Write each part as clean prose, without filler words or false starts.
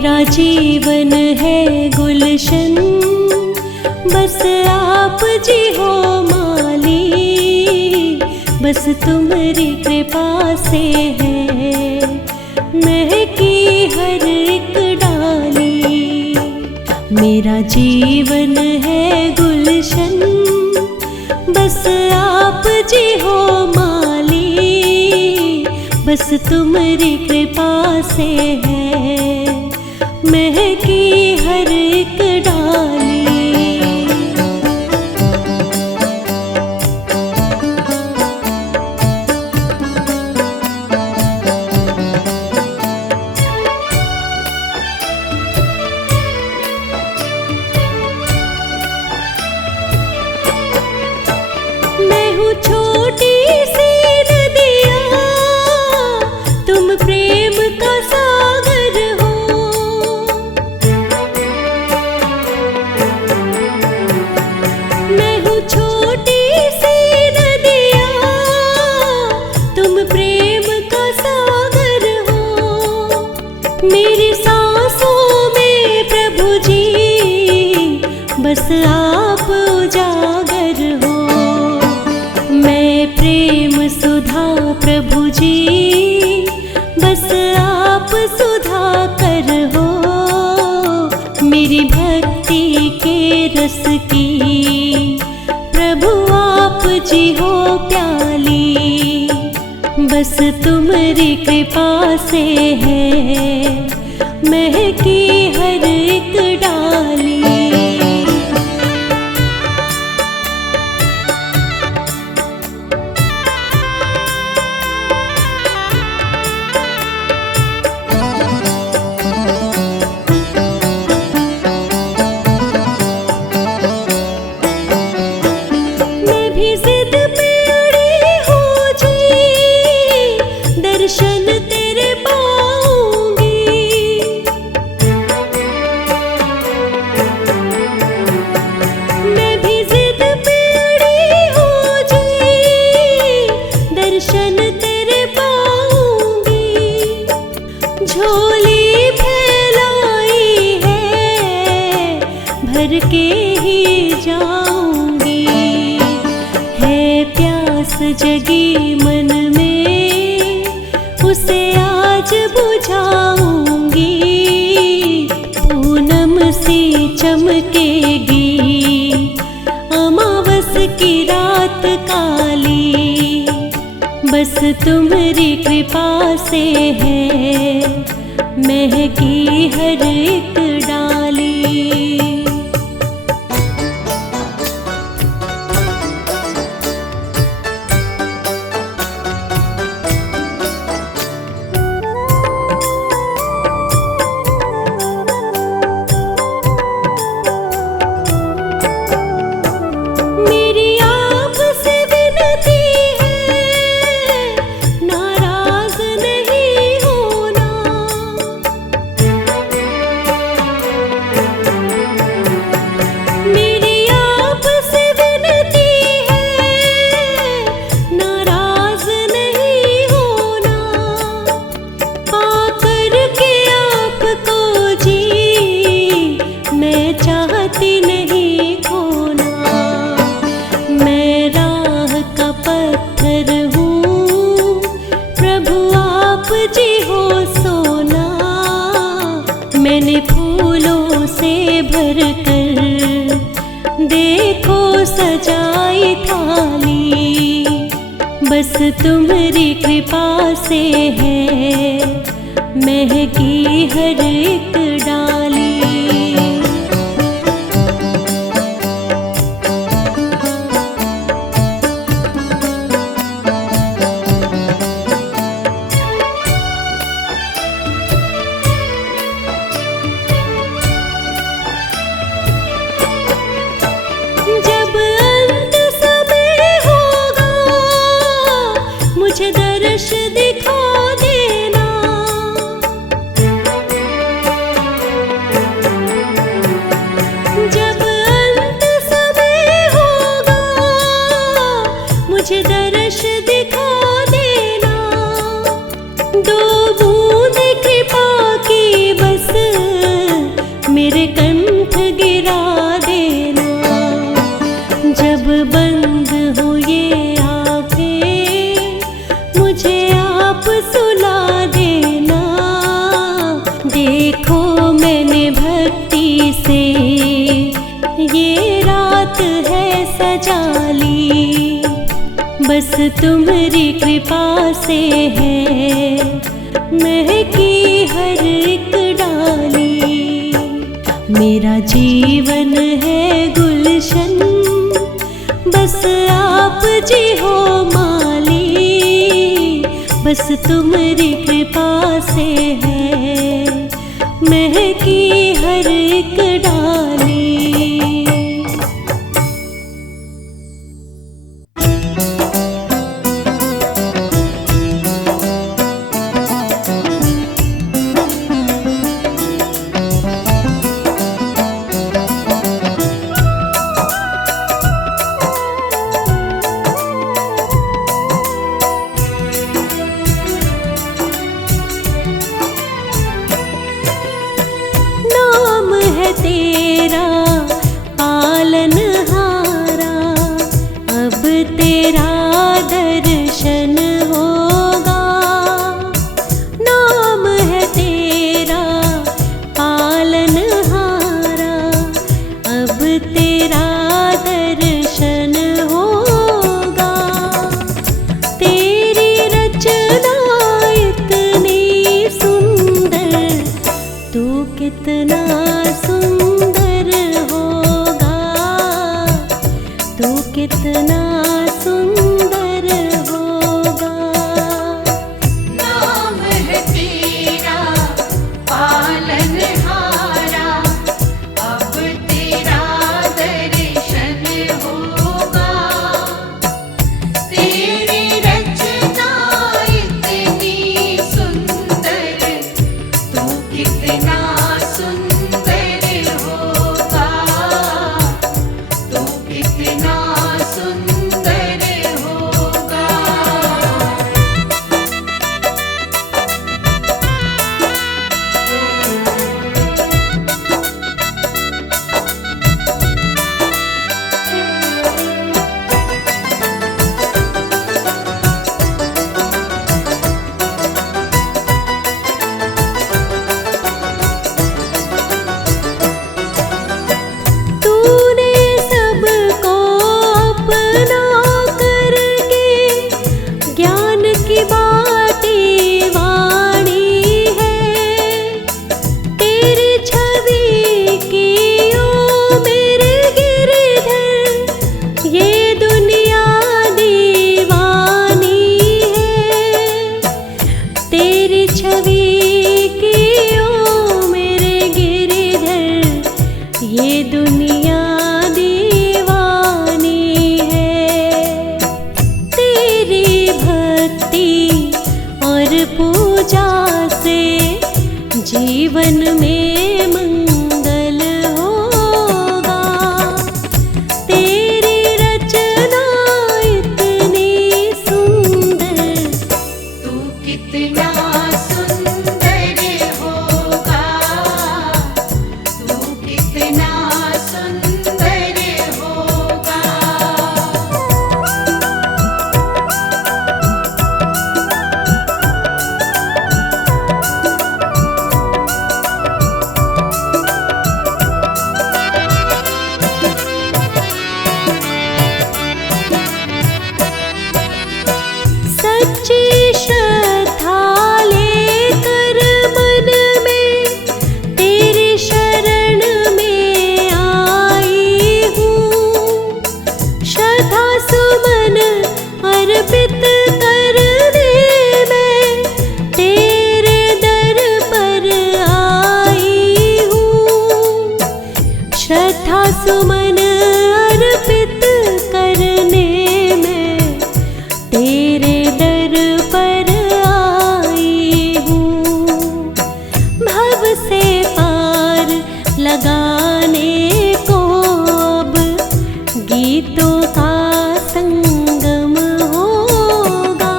मेरा जीवन है गुलशन, बस आप जी हो माली, बस तुम्हारी कृपा से है महकी हर एक डाली। मेरा जीवन है गुलशन, बस आप जी हो माली, बस तुम्हारी कृपा से है महकी हर एक डाली। मैं हूँ छोटी सी नदिया, तुम प्रेम का सागर हो। मैं हूँ छोटी सी नदिया, तुम प्रेम का सागर हो। मेरी सांसों में प्रभु जी बस आप उजागर हो। मैं प्रेम सुधा प्रभु जी, बस आप सुधा कर हो। मेरी भक्ति के रस की प्रभु आप जी हो प्याली, बस तुम्हारी कृपा से है महकी हर एक डाली। दर्शन तेरे पाऊंगी, मैं भी जिद पे अड़ी हो जी, दर्शन तेरे पाऊंगी। झोली फैलाई है भर के ही जाऊंगी, है प्यास जगी मन में उसे आज बुझाऊंगी। पूनम सी चमकेगी अमावस की रात काली, बस तुम्हारी कृपा से है महकी हर एक डाली। मैंने फूलों से भरकर देखो सजाई थाली, बस तुम्हारी कृपा से है महकी हर एक डाली। जब अंत समय होगा मुझे दर्श दिखा देना, तुम्हारी कृपा से है महकी हर एक डाली। मेरा जीवन है गुलशन, बस आप जी हो माली। बस तुम्हारी कृपा से है महकी हर एक डाली। तेरा पालनहारा, अब तेरा दर्शन होगा। नाम है तेरा पालनहारा, अब तेरा दर्शन होगा। तेरी रचना इतनी सुंदर, तू कितना सुंदर होगा, तू कितना सुंदर होगा। नाम है तेरा पालनहारा, अब तेरा दर्शन होगा। तेरी रचना इतनी सुंदर, तू कितना सुंदर होगा, तू कितना सुंदर होगा। तूने सबको अपना करके ज्ञान की बाटी वाणी है। तेरी छवि की ओ मेरे गिरधर, ये दुनिया दीवानी है। तेरी छवि की ओ मेरे गिरधर, ये दुनिया दीवानी है। तेरी भक्ति और पूजा से जीवन में मंगल होगा। तेरी रचना इतनी सुंदर, तू कितना सुंदर होगा, तू कितना सुंदर होगा। सच्ची श्रद्धा लेकर मन में तेरी शरण में आई हूँ। श्रद्धा सुमन अर्पित करने में तेरे दर पर आई हूँ। श्रद्धा सुमन अर्पित करने में तेरे दर पर आई हूँ। भव से पार लगाने को अब गीतों का संगम होगा,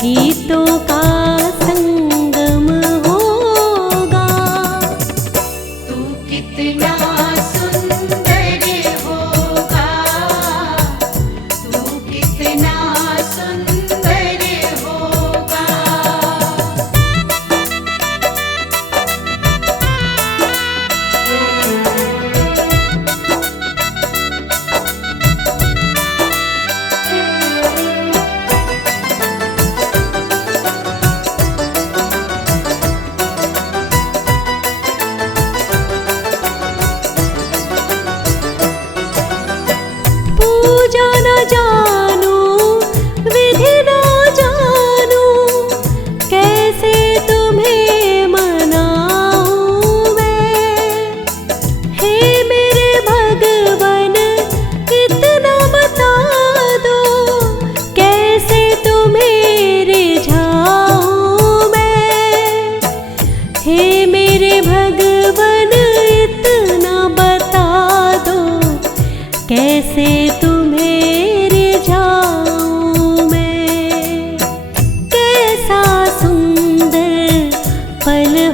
गीतों का संगम होगा। तू कितना सुंदर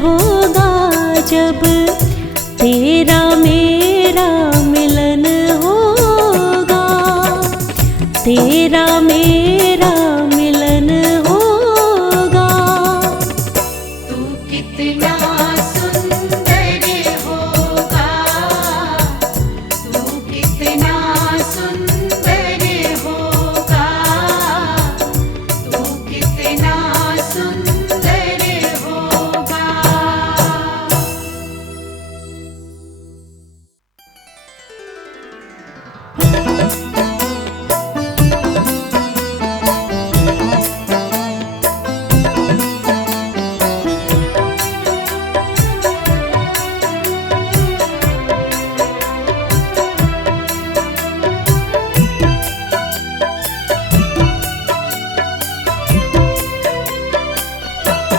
होगा जब तेरा मेरा मिलन होगा, तेरा मेरा मिलन होगा। तू कितना सुंदर होगा, तू कितना सुंदर होगा, तू कितना सुंदर होगा।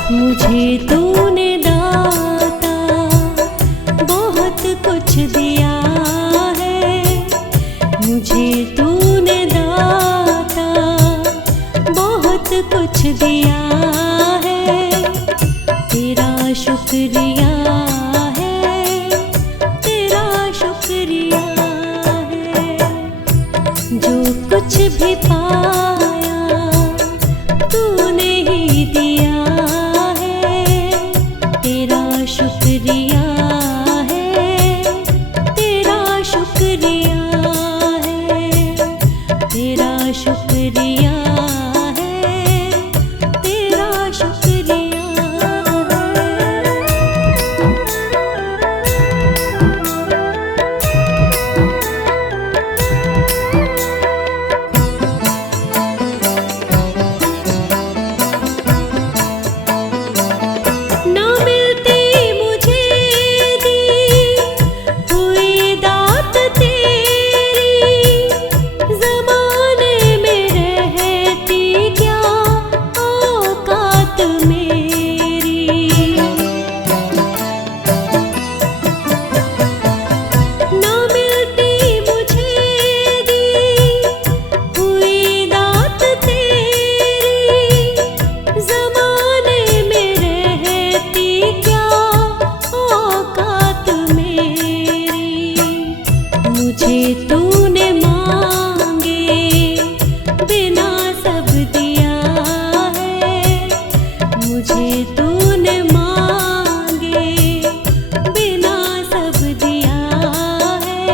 मुझे तूने दाता बहुत कुछ दिया है, मुझे तूने दाता बहुत कुछ दिया है। तेरा शुक्रिया है, तेरा शुक्रिया है। जो कुछ भी पाया तूने ही दिया, तेरा शुक्रिया है, तेरा शुक्रिया है, तेरा शुक्रिया है, तेरा शुक्रिया ना मिलती मुझे दी हुई दात तेरी, ज़माने में रहती क्या औकात मेरी। ना मिलती मुझे दी हुई दात तेरी, ज़माने में रहती क्या औकात मेरी। मुझे तूने मांगे बिना सब दिया है, मुझे तूने मांगे बिना सब दिया है।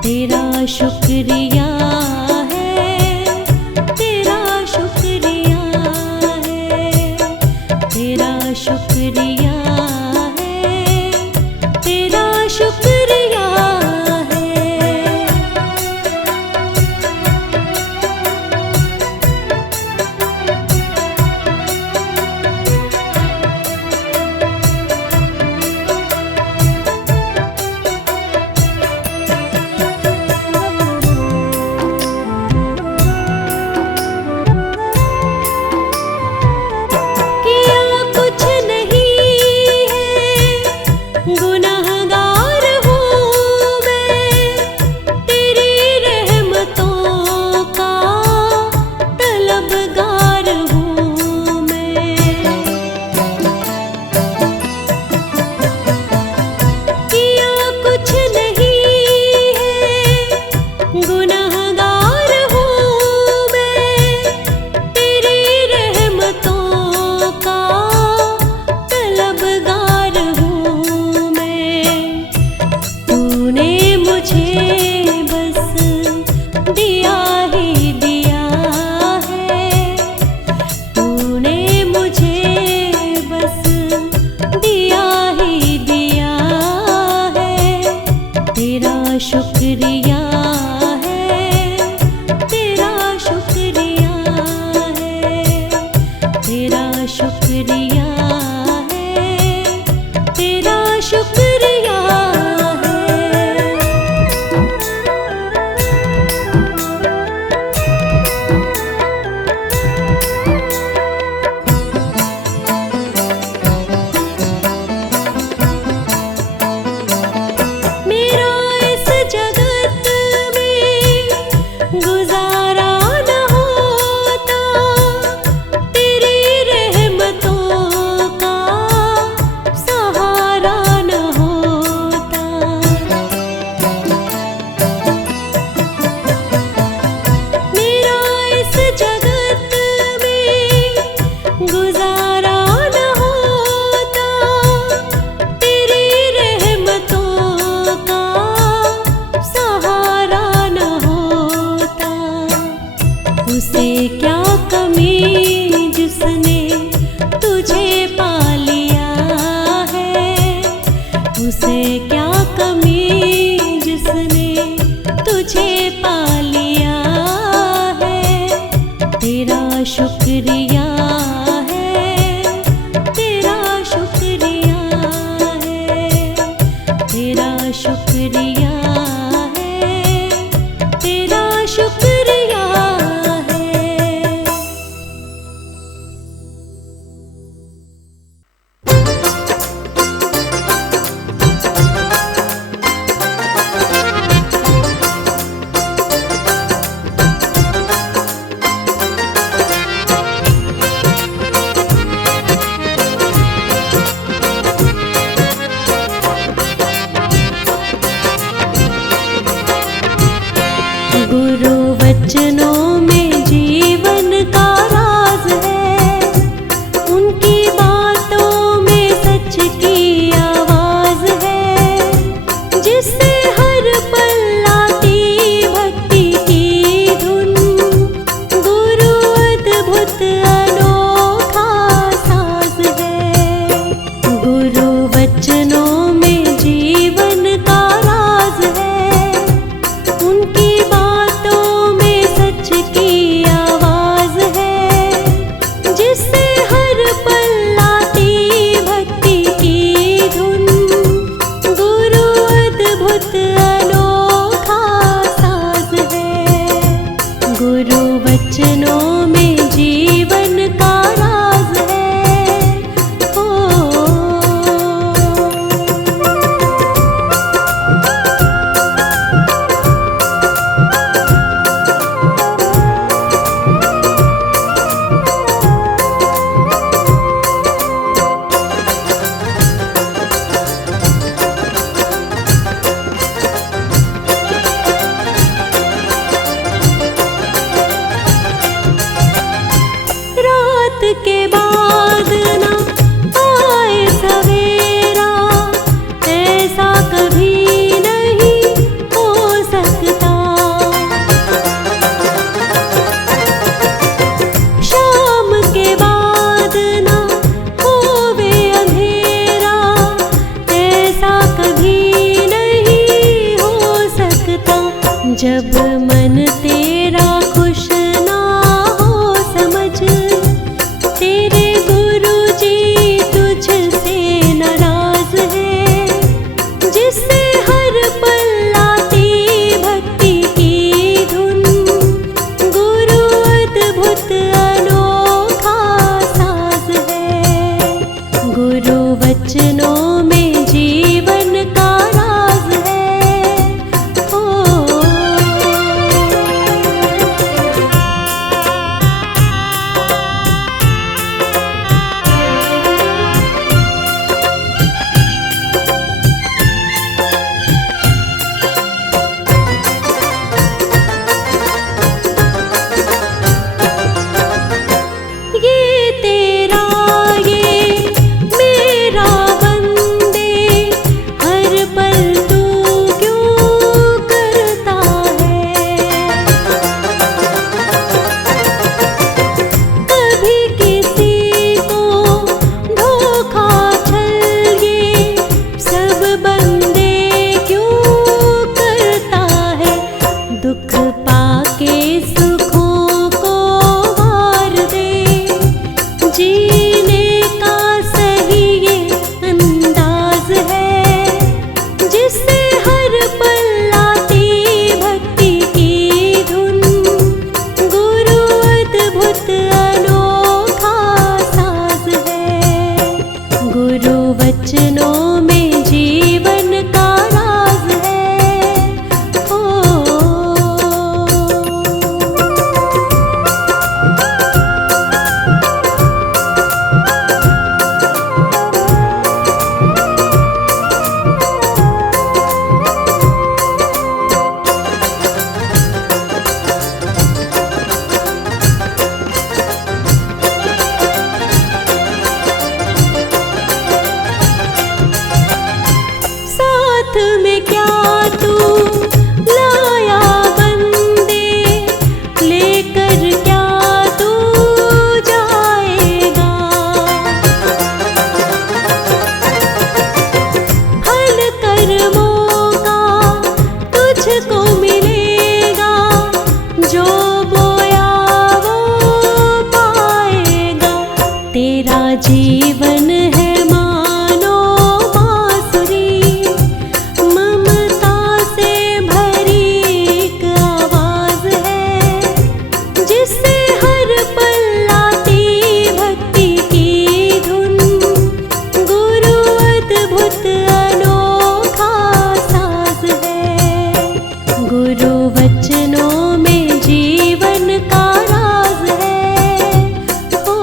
तेरा शुक्रिया है, तेरा शुक्रिया है, तेरा शुक्रिया है, तेरा शुक्रिया है। किया कुछ नहीं गुरु वचनों में जीवन का राज है। ओ ये तेरा ये मेरा बंदे, हर पल तू क्यों करता है। कभी किसी को धोखा छल ये सब बंदे क्यों करता है। दुख पाके सुखों को वार दे, जीने का सही ये अंदाज है। जिससे हर पल आती भक्ति की धुन, गुरु अद्भुत अनोखा साज है। गुरु वचनों में जीवन का राज है। ओ साथ में क्या तू लाया बंदे, लेकर क्या तू जाएगा। फल कर्मों का तुझको मिलेगा, जो बोया वो पाएगा। तेरा जीवन है मानो बांसुरी, ममता से भरी एक आवाज है। जिससे हर पल आती भक्ति की धुन, गुरु अद्भुत अनोखा साज है। गुरु वचनों में जीवन का राज है। ओ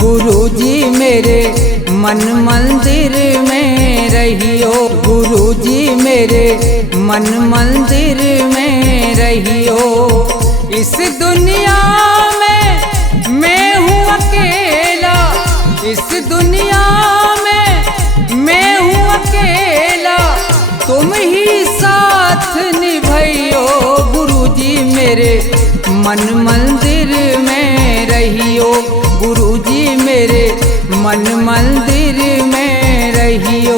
गुरुजी मेरे मन मंदिर में रहियो। गुरुजी मेरे मन मंदिर में रहियो। इस दुनिया में मैं हूँ अकेला, इस दुनिया में मैं हूँ अकेला। तुम ही साथ निभाइयो। गुरुजी मेरे मन मंदिर में रहियो। गुरुजी मेरे मन मंदिर में रहियो।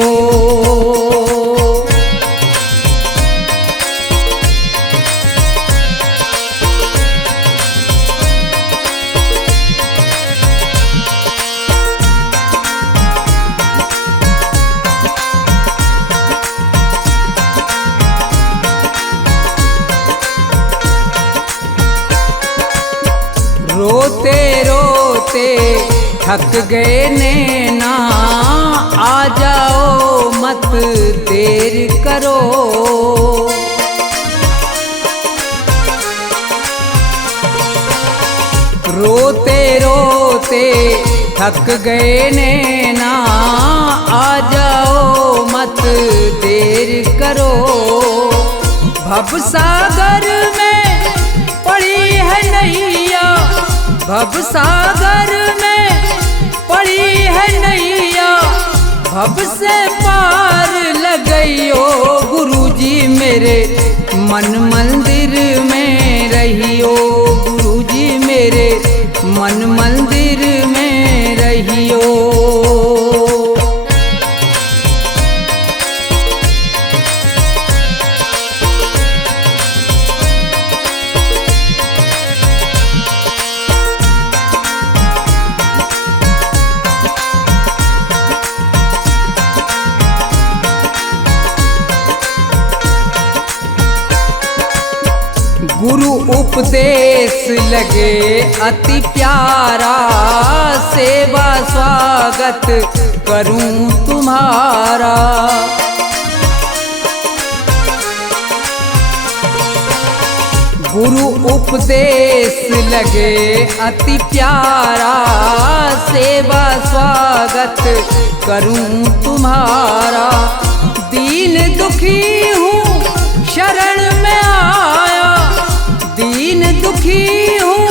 रोते रोते थक गए नैना, आ जाओ मत देर करो। रोते रोते थक गए नैना, आ जाओ मत देर करो। भव सागर में पड़ी है नैया, भव सागर में पड़ी है नैया। भव से पार लगइयो। गुरुजी मेरे मन मंदिर में रहियो। गुरुजी मेरे मन मंदिर में रहियो। गुरु उपदेश लगे अति प्यारा, सेवा स्वागत करूं तुम्हारा। गुरु उपदेश लगे अति प्यारा, सेवा स्वागत करूं तुम्हारा। दीन दुखी हूँ शरण में आया, दीन दुखी हूँ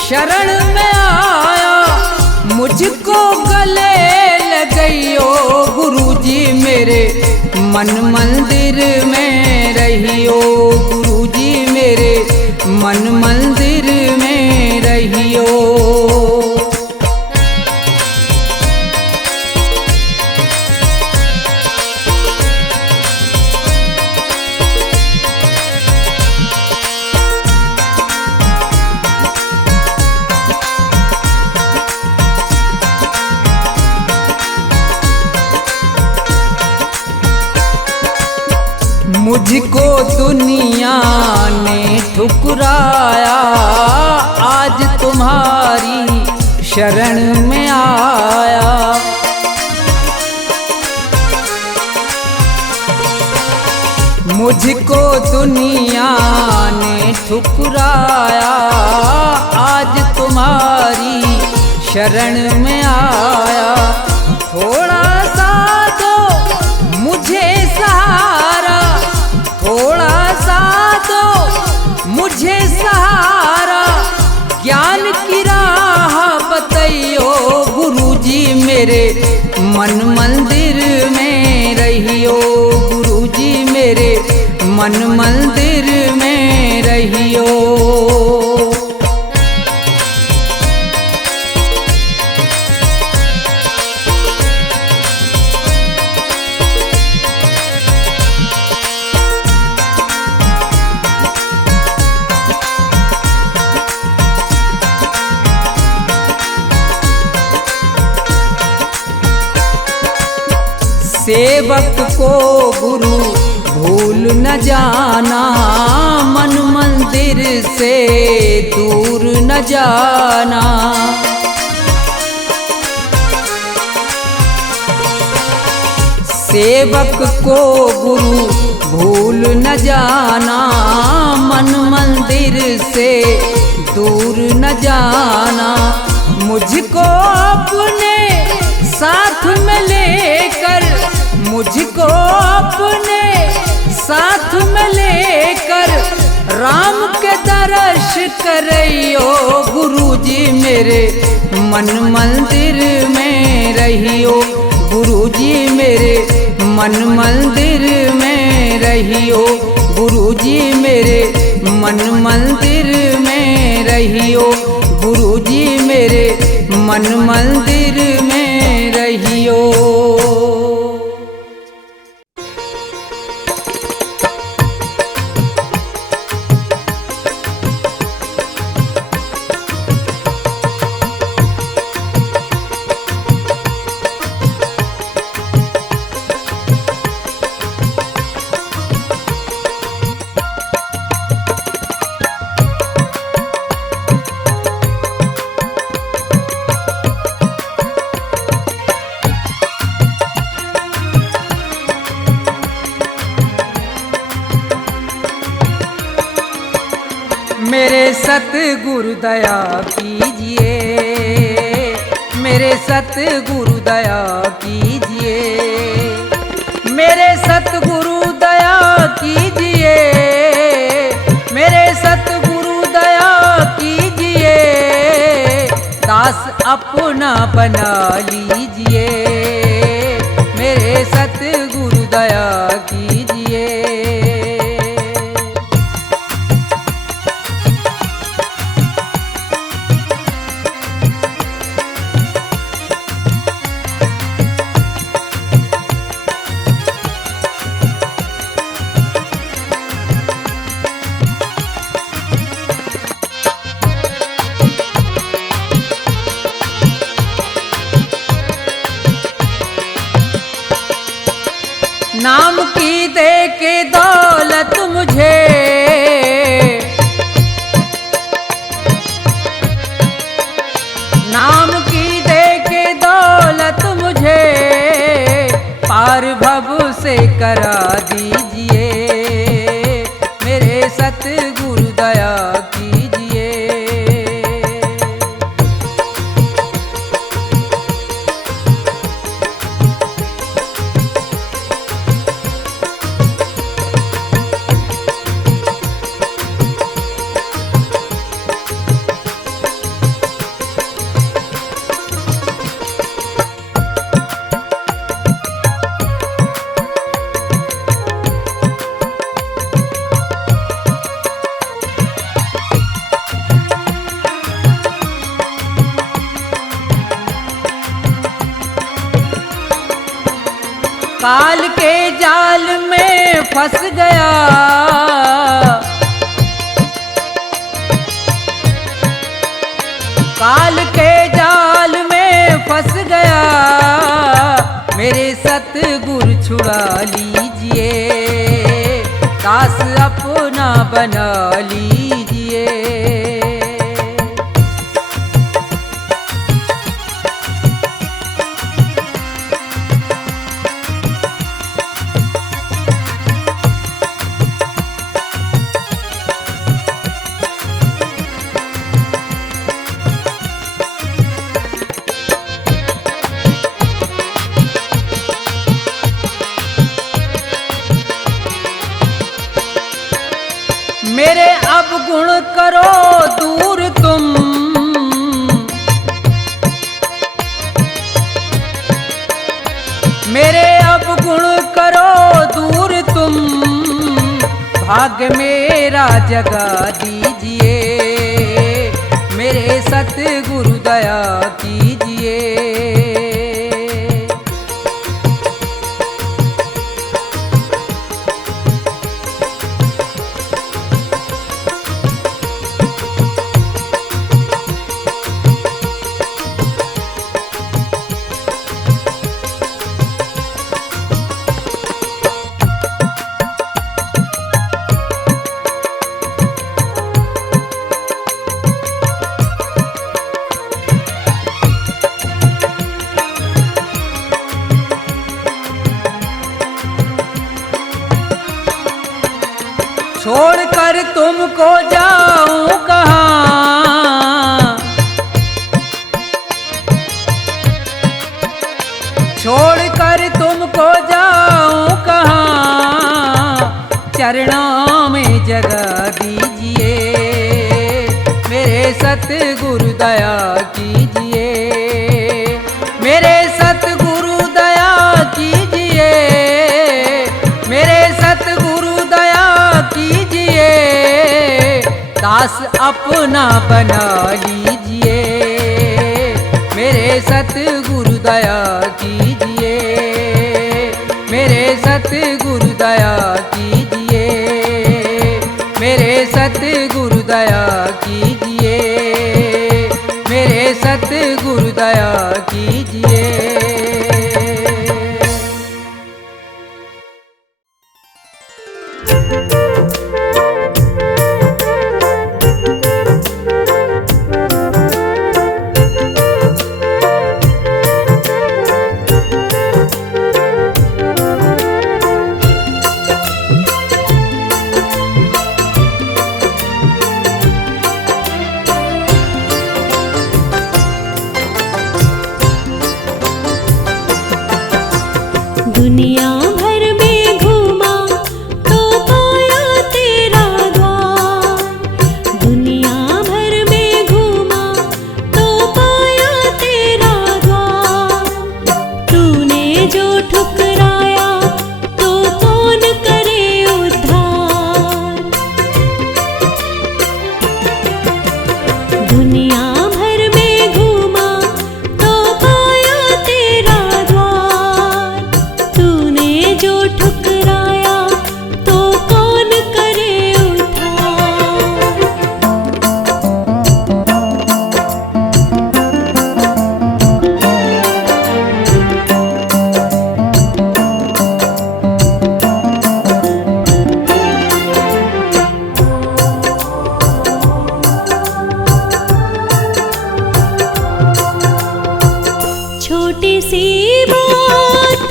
शरण में आया। मुझको गले लगइयो गुरुजी मेरे, मन मंदिर में रहियो। गुरुजी मेरे मन मंदिर में रहियो। मुझको दुनिया ने ठुकराया, आज तुम्हारी शरण में आया। मुझको दुनिया ने ठुकराया, आज तुम्हारी शरण में आया। थोड़ा सा दो मुझे सहारा, थोड़ा सा दो मुझे सहारा। ज्ञान की राह बतइयो गुरुजी मेरे, मन मंदिर में रहियो। गुरुजी मेरे मन मंदिर में रहियो। सेवक को गुरु भूल न जाना, मन मंदिर से दूर न जाना। सेवक को गुरु भूल न जाना, मन मंदिर से दूर न जाना। मुझको अपने साथ में लेकर, मुझको अपने साथ में लेकर, राम के दर्श करइयो गुरुजी मेरे, मन मंदिर में रहियो। गुरुजी मेरे मन मंदिर में रहियो। गुरुजी मेरे मन मंदिर में रहियो। गुरुजी मेरे मन मंदिर में रहियो। मेरे सतगुरु दया कीजिए, मेरे सतगुरु दया कीजिए, मेरे सतगुरु दया कीजिए, मेरे सतगुरु दया कीजिए। दास अपना बना लीजिए, मेरे सतगुरु दया कीजिए। पार भव से करा दीजिए, मेरे सतगुरु दया कीजिए। काल के जाल में फंस गया, काल के जाल में फंस गया, मेरे सतगुरु छुड़ा लीजिए, दास अपना बना लीजिए। मेरे अवगुण करो दूर तुम, मेरे अवगुण करो दूर तुम, भाग्य मेरा जगा दीजिए, मेरे सतगुरु दया कीजिए। छोड़कर तुमको जाऊं कहाँ, छोड़कर तुमको जाऊं कहाँ, चरणों में जगा दीजिए, मेरे सतगुरु दया कीजिए, मेरे सतगुरु दया कीजिए, मेरे सतगुरु दया कीजिए, दास अपना बना लीजिए, मेरे सतगुरु दया कीजिए, मेरे सतगुरु दया कीजिए, मेरे सतगुरु दया कीजिए, मेरे सतगुरु दया कीजिए। दुनिया भर में घूमा तो पाया तेरा द्वार, दुनिया भर में घूमा तो पाया तेरा द्वार, तूने जो ठुकराया तो कौन करे उद्धार। दुनिया भर में घूमा तो पाया तेरा द्वार, तूने जो ठुकराया तो कौन करे उद्धार। छोटी सी बात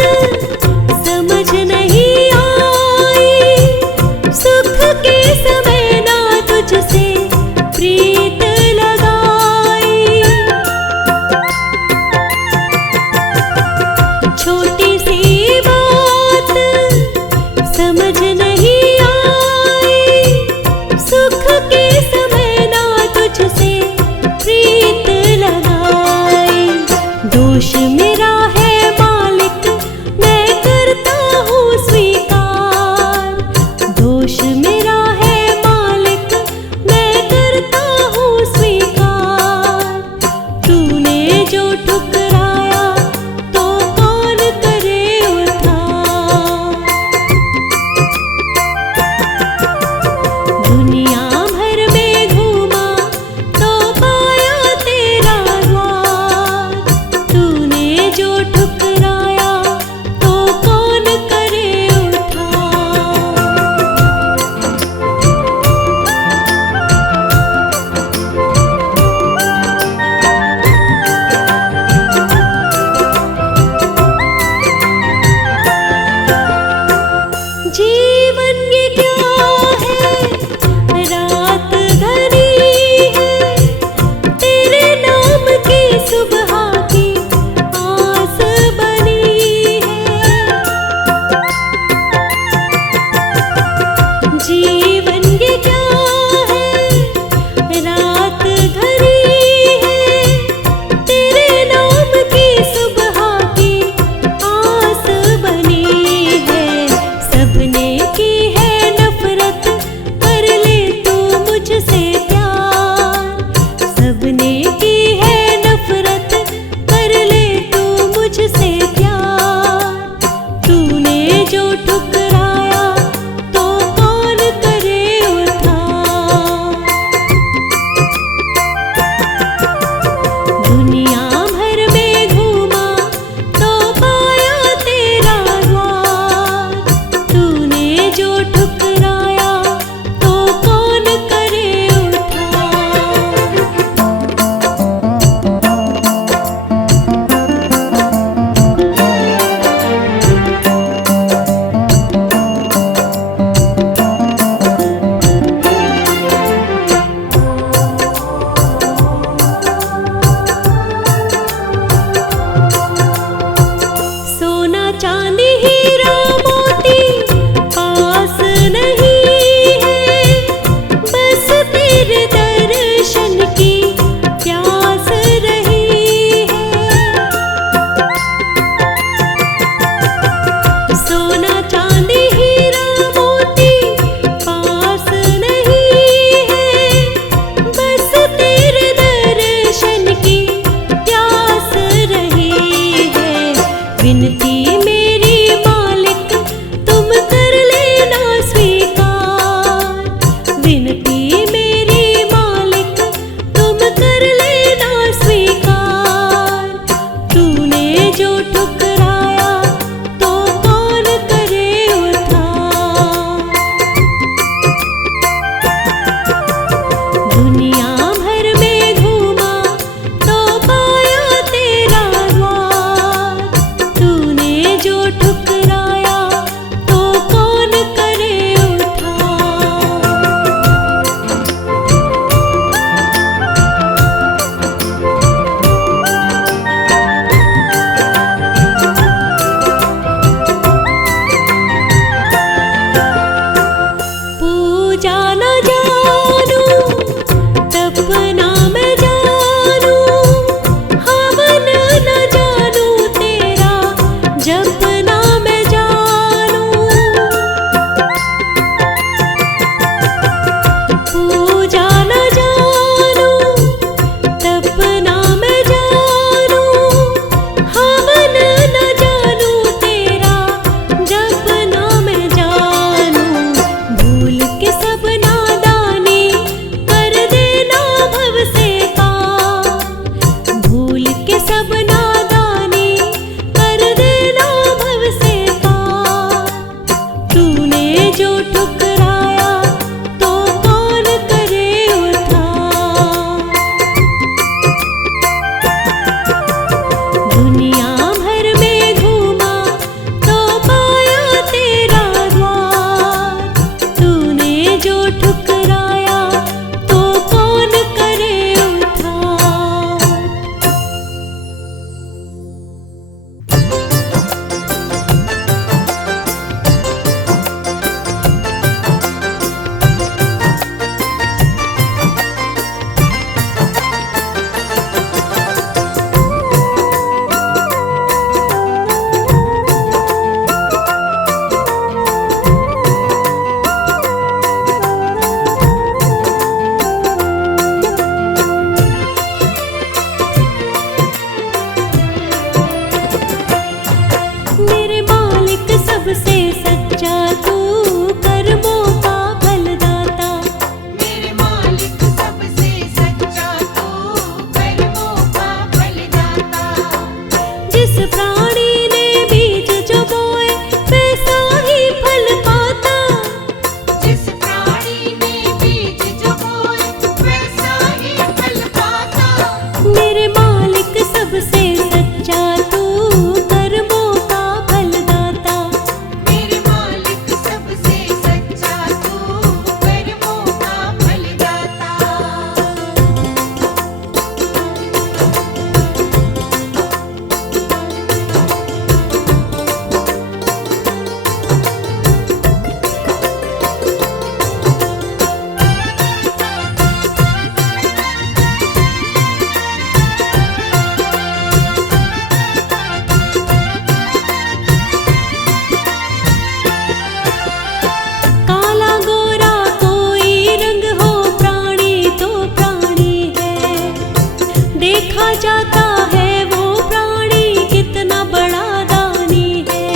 देखा जाता है वो प्राणी कितना बड़ा दानी है।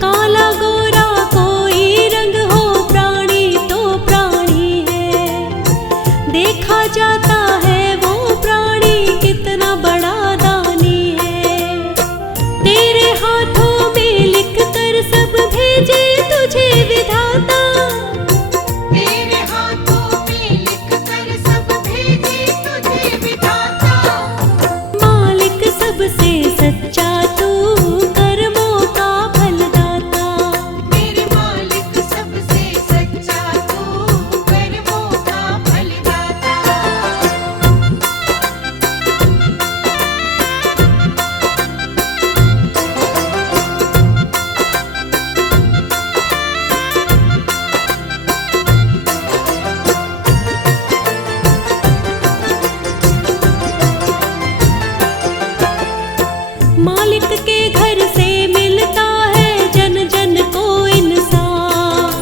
काला गोरा कोई रंग हो, प्राणी तो प्राणी है। देखा जाता है वो प्राणी कितना बड़ा दानी है। तेरे हाथों में लिख कर सब भेजे तुझे विधाता, तेरे हाथों में लिख कर सब भेजे तुझे विधाता। मालिक सबसे सच्चा तू, कर्मों का फलदाता। मेरे मालिक सबसे सच्चा तू, कर्मों का फलदाता। मालिक के घर से मिलता है जन जन को इंसाफ।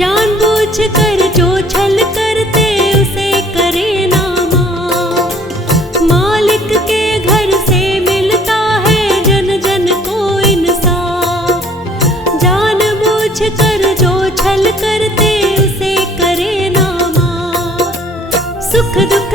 जानबूझ कर जो छल करते उसे करे ना माफ। मालिक के घर से मिलता है जन जन को इंसाफ। जानबूझ कर जो छल करते उसे करे ना माफ। सुख दुख